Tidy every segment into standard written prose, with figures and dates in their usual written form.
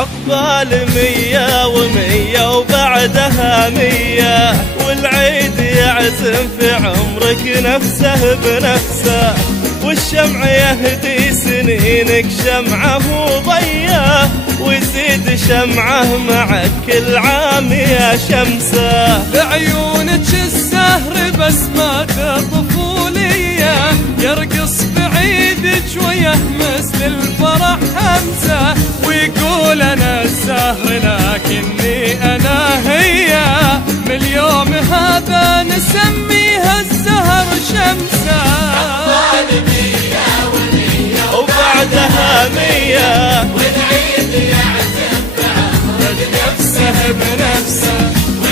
عقبال 100 و100 وبعدها 100، والعيد يعزم في عمرك نفسه بنفسه، والشمع يهدي سنينك شمعه وضيه، ويزيد شمعه معك كل عام يا شمسه. بعيونك الزهر بسمة طفولية، يرقص بعيدك ويهمس للفرح همسة، ويقول أنا الزهر لكني أنا هي، من اليوم هذا نسميها الزهر شمسة. وبعدها 100، والعيد يعزم بعمرك نفسه بنفسه،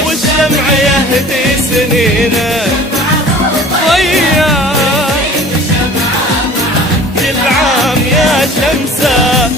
والشمع يهدي سنينه ويا كل عام يا شمسه.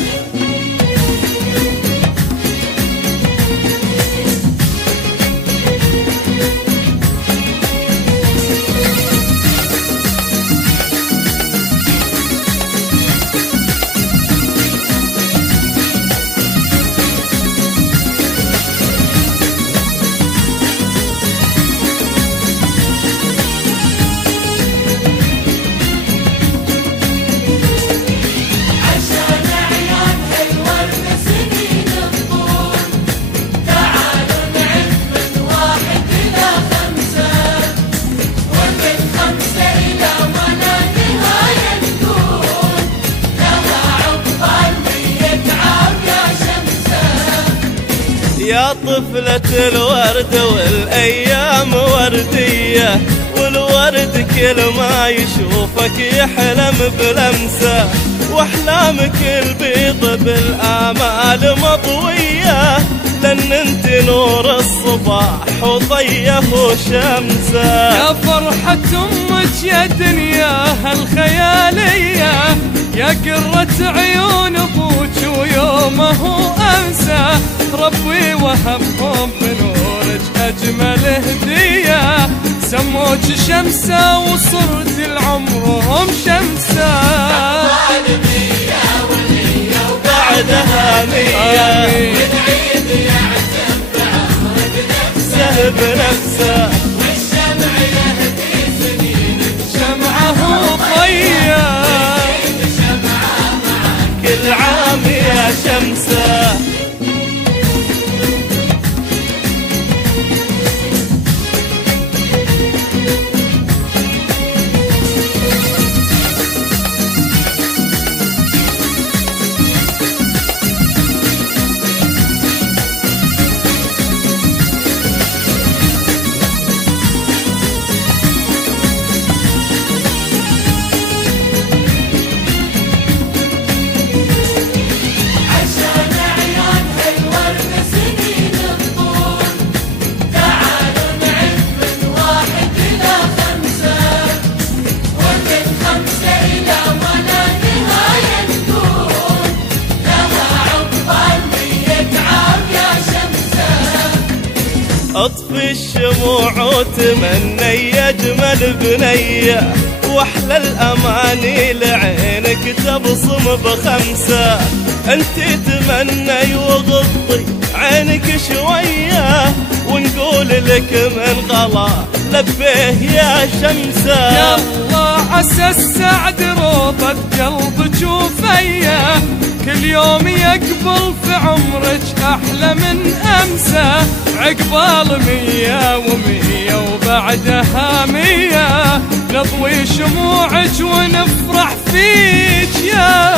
يا طفلة الورد والأيام وردية، والورد كل ما يشوفك يحلم بلمسة، وأحلامك البيض بالآمال مضوية، لأن انت نور الصباح وضيه شمسة. يا فرحة أمك يا دنياها الخيالية، يا قرة عيون أبوك ويومه أمسى، ربي وهبهم بنورك أجمل هدية، سموك شمسة وصرت لعمرهم شمسة. وبعدها 100، والعيد يعزم بعمرك نفسه بنفسه، والشمع يهدي سنينك شمعه ضيّة، كل عام يا شمسه. اطفي الشموع وتمنى يجمل بنية، واحلى الاماني لعينك تبصم ب5، انت تمني وغطي عينك شوية، ونقول لك من غلا لبيه يا شمسة. يا الله عسى السعد روضة قلبك وفيا، كل يوم يقبل في عمرك أحلى من أمسى، عقبال 100 و100 وبعدها 100، نضوي شموعك ونفرح فيك يا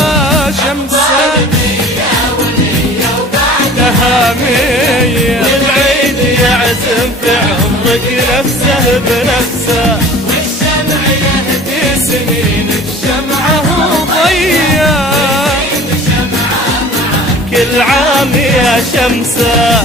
شمسة. 100 و100 وبعدها 100، والعيد يعزم في عمرك نفسه بنفسه، والشمع يهدي سنينك شمعه ضيّة، كل عام يا شمسه.